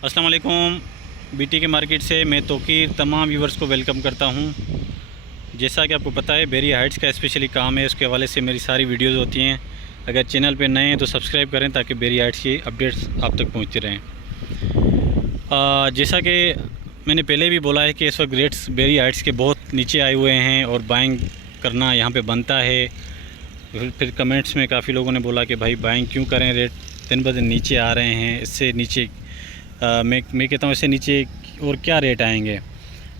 अस्सलाम वालेकुम। बीटी के मार्केट से मैं तौकीर तमाम व्यूवर्स को वेलकम करता हूं। जैसा कि आपको पता है बेरी हाइट्स का स्पेशली काम है, उसके हवाले से मेरी सारी वीडियोस होती हैं। अगर चैनल पे नए हैं तो सब्सक्राइब करें ताकि बेरी हाइट्स की अपडेट्स आप तक पहुंचती रहें। जैसा कि मैंने पहले भी बोला है कि इस वक्त रेट्स बेरी हाइट्स के बहुत नीचे आए हुए हैं और बाइंग करना यहाँ पर बनता है। फिर कमेंट्स में काफ़ी लोगों ने बोला कि भाई बाइंग क्यों करें, रेट दिन ब दिन नीचे आ रहे हैं, इससे नीचे मैं कहता हूँ इससे नीचे और क्या रेट आएंगे।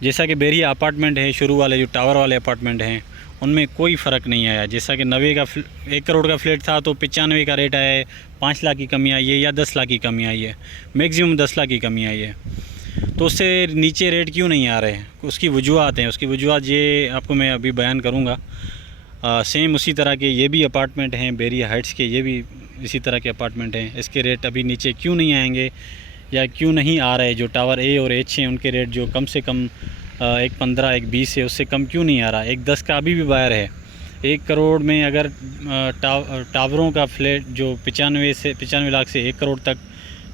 जैसा कि बेरिया अपार्टमेंट है, शुरू वाले जो टावर वाले अपार्टमेंट हैं उनमें कोई फ़र्क नहीं आया। जैसा कि 90 का 1 करोड़ का फ्लैट था तो 95 का रेट आया है, 5 लाख की कमी आई है या 10 लाख की कमी आई है, मैक्सिमम 10 लाख की कमी आई है। तो उससे नीचे रेट क्यों नहीं आ रहे हैं, उसकी वजूहत हैं। उसकी वजूहत ये आपको मैं अभी बयान करूँगा। सेम उसी तरह के ये भी अपार्टमेंट हैं बेरिया हाइट्स के, ये भी इसी तरह के अपार्टमेंट हैं। इसके रेट अभी नीचे क्यों नहीं आएंगे या क्यों नहीं आ रहे। जो टावर ए और एच हैं उनके रेट जो कम से कम 1.15 1.20 है, उससे कम क्यों नहीं आ रहा। 1.10 का अभी भी बायर है। 1 करोड़ में अगर टावरों का फ्लैट जो 95 लाख से 1 करोड़ तक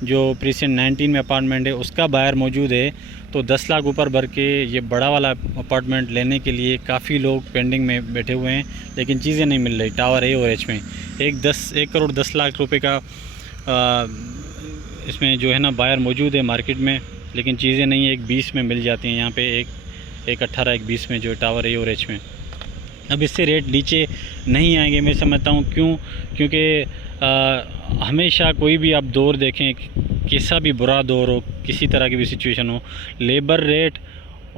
जो प्रीसेंट 19 में अपार्टमेंट है उसका बायर मौजूद है, तो 10 लाख ऊपर भर के ये बड़ा वाला अपार्टमेंट लेने के लिए काफ़ी लोग पेंडिंग में बैठे हुए हैं, लेकिन चीज़ें नहीं मिल रही। टावर ए और एच में 1 करोड़ 10 लाख रुपए का इसमें जो है ना बायर मौजूद है मार्केट में, लेकिन चीज़ें नहीं है। 1.20 में मिल जाती हैं यहाँ पे, 1.18 1.20 में जो टावर ए और एच में। अब इससे रेट नीचे नहीं आएंगे मैं समझता हूँ। क्योंकि हमेशा कोई भी आप दौर देखें, कैसा भी बुरा दौर हो, किसी तरह की भी सिचुएशन हो, लेबर रेट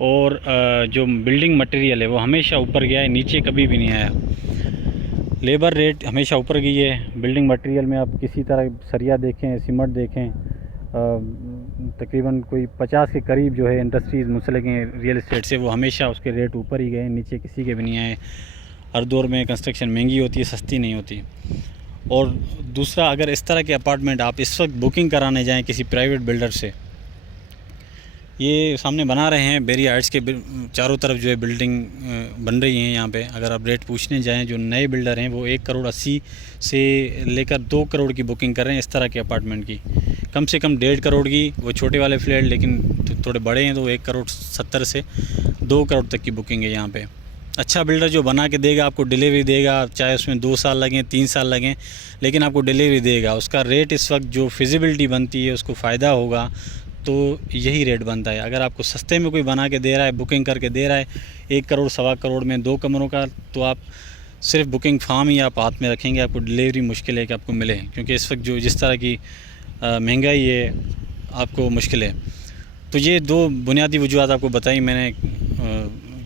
और जो बिल्डिंग मटेरियल है वो हमेशा ऊपर गया है, नीचे कभी भी नहीं आया। लेबर रेट हमेशा ऊपर गई है। बिल्डिंग मटेरियल में आप किसी तरह सरिया देखें, सीमेंट देखें, तकरीबन कोई 50 के करीब जो है इंडस्ट्रीज़ मुंसलिक हैं रियल एस्टेट से, वो हमेशा उसके रेट ऊपर ही गए, नीचे किसी के भी नहीं आए। हर दौर में कंस्ट्रक्शन महंगी होती है, सस्ती नहीं होती। और दूसरा, अगर इस तरह के अपार्टमेंट आप इस वक्त बुकिंग कराने जाएँ किसी प्राइवेट बिल्डर से, ये सामने बना रहे हैं बेरिया हाइट्स के चारों तरफ जो है बिल्डिंग बन रही हैं यहाँ पे। अगर आप रेट पूछने जाएं, जो नए बिल्डर हैं वो 1 करोड़ 80 से लेकर 2 करोड़ की बुकिंग कर रहे हैं इस तरह के अपार्टमेंट की। कम से कम 1.5 करोड़ की वो छोटे वाले फ्लैट, लेकिन थोड़े बड़े हैं तो 1 करोड़ 70 से 2 करोड़ तक की बुकिंग है यहाँ पर। अच्छा बिल्डर जो बना के देगा, आपको डिलीवरी देगा, चाहे उसमें 2 साल लगें 3 साल लगें, लेकिन आपको डिलीवरी देगा। उसका रेट इस वक्त जो फिजिबिलिटी बनती है, उसको फ़ायदा होगा तो यही रेट बनता है। अगर आपको सस्ते में कोई बना के दे रहा है, बुकिंग करके दे रहा है 1 करोड़ 1.25 करोड़ में 2 कमरों का, तो आप सिर्फ बुकिंग फॉर्म ही आप हाथ में रखेंगे, आपको डिलीवरी मुश्किल है कि आपको मिले। क्योंकि इस वक्त जो जिस तरह की महंगाई है, आपको मुश्किल है। तो ये 2 बुनियादी वजूहत आपको बताई मैंने।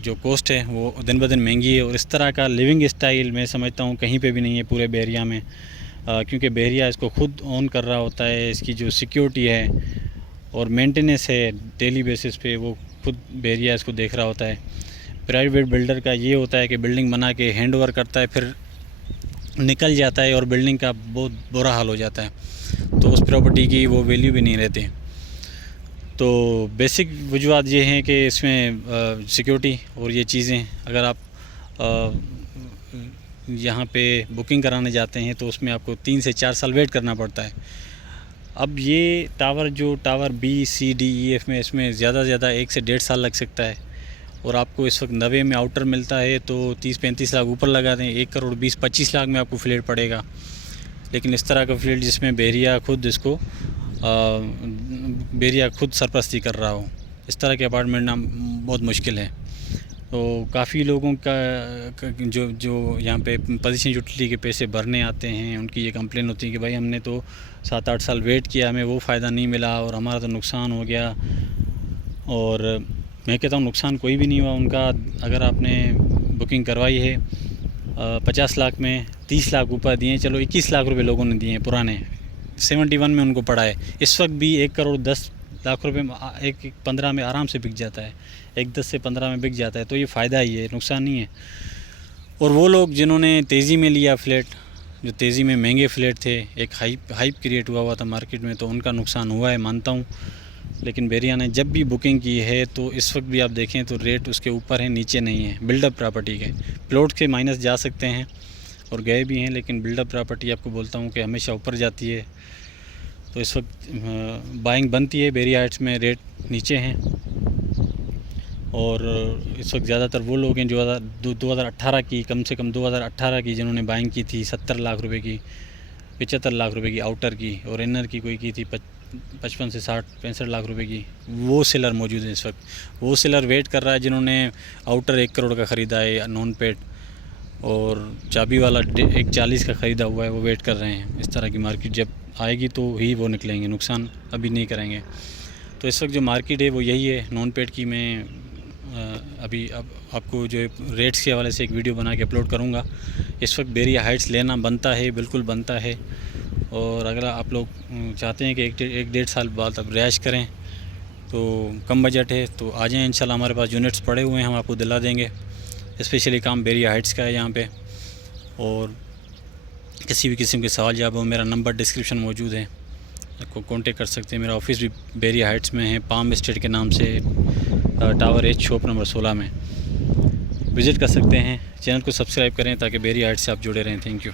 जो कॉस्ट है वो दिन ब दिन महंगी है, और इस तरह का लिविंग स्टाइल मैं समझता हूँ कहीं पे भी नहीं है पूरे बहरिया में। क्योंकि बहरिया इसको ख़ुद ओन कर रहा होता है, इसकी जो सिक्योरिटी है और मेंटेनेंस है डेली बेसिस पे वो खुद बहरिया इसको देख रहा होता है। प्राइवेट बिल्डर का ये होता है कि बिल्डिंग बना के हैंड ओवर करता है, फिर निकल जाता है और बिल्डिंग का बहुत बुरा हाल हो जाता है, तो उस प्रॉपर्टी की वो वैल्यू भी नहीं रहती। तो बेसिक वजूहत ये हैं कि इसमें सिक्योरिटी और ये चीज़ें, अगर आप यहाँ पे बुकिंग कराने जाते हैं तो उसमें आपको 3 से 4 साल वेट करना पड़ता है। अब ये tower B C D E F में, इसमें ज़्यादा से ज़्यादा 1 से 1.5 साल लग सकता है। और आपको इस वक्त 90 में आउटर मिलता है तो 30-35 लाख ऊपर लगा दें, 1 करोड़ 20-25 लाख में आपको फ्लैट पड़ेगा। लेकिन इस तरह का फ्लैट जिसमें बहरिया खुद सरपरस्ती कर रहा हो, इस तरह के अपार्टमेंट ना बहुत मुश्किल है। तो काफ़ी लोगों का जो यहाँ पे पोजीशन यूटिलिटी के पैसे भरने आते हैं, उनकी ये कंप्लेन होती है कि भाई हमने तो 7-8 साल वेट किया, हमें वो फ़ायदा नहीं मिला और हमारा तो नुकसान हो गया। और मैं कहता हूँ नुकसान कोई भी नहीं हुआ उनका। अगर आपने बुकिंग करवाई है 50 लाख में 30 लाख ऊपर दिए, चलो 21 लाख रुपए लोगों ने दिए हैं पुराने, 71 में उनको पड़ा है। इस वक्त भी 1 करोड़ 10 लाख रुपए 1-15 में आराम से बिक जाता है, 1-10 से 15 में बिक जाता है। तो ये फ़ायदा ही है, नुकसान नहीं है। और वो लोग जिन्होंने तेज़ी में लिया फ्लैट, जो तेज़ी में महंगे फ्लैट थे, एक हाइप क्रिएट हुआ था मार्केट में, तो उनका नुकसान हुआ है मानता हूँ। लेकिन बहरिया ने जब भी बुकिंग की है तो इस वक्त भी आप देखें तो रेट उसके ऊपर है, नीचे नहीं है। बिल्डअप प्रॉपर्टी के प्लॉट के माइनस जा सकते हैं और गए भी हैं, लेकिन बिल्डअप प्रॉपर्टी आपको बोलता हूँ कि हमेशा ऊपर जाती है। तो इस वक्त बाइंग बनती है। बेरिया हाइट्स में रेट नीचे हैं और इस वक्त ज़्यादातर वो लोग हैं जो 2018 की, कम से कम 2018 की जिन्होंने बाइंग की थी 70 लाख रुपए की, 75 लाख रुपए की आउटर की, और इनर की कोई की थी 55 से 65 लाख रुपए की। वो सेलर मौजूद है इस वक्त। वो सेलर वेट कर रहा है जिन्होंने आउटर 1 करोड़ का ख़रीदा है नॉन पेड, और चाबी वाला 140 का ख़रीदा हुआ है, वो वेट कर रहे हैं। इस तरह की मार्केट जब आएगी तो ही वो निकलेंगे, नुकसान अभी नहीं करेंगे। तो इस वक्त जो मार्केट है वो यही है नॉन पेड की। मैं अभी अब आपको जो रेट्स के हवाले से एक वीडियो बना के अपलोड करूँगा। इस वक्त बेरिया हाइट्स लेना बनता है, बिल्कुल बनता है। और अगर आप लोग चाहते हैं कि एक डेढ़ साल बाद अब रिहाइश करें तो कम बजट है तो आ जाएँ इंशाल्लाह। हमारे पास यूनिट्स पड़े हुए हैं, हम आपको दिला देंगे। स्पेशली काम बेरिया हाइट्स का है यहाँ पे। और किसी भी किस्म के सवाल जवाब हो, मेरा नंबर डिस्क्रिप्शन मौजूद है, आपको कांटेक्ट कर सकते हैं। मेरा ऑफिस भी बेरिया हाइट्स में है, पाम एस्टेट के नाम से, टावर एच, शॉप नंबर 16 में विज़िट कर सकते हैं। चैनल को सब्सक्राइब करें ताकि बेरिया हाइट्स से आप जुड़े रहें। Thank you.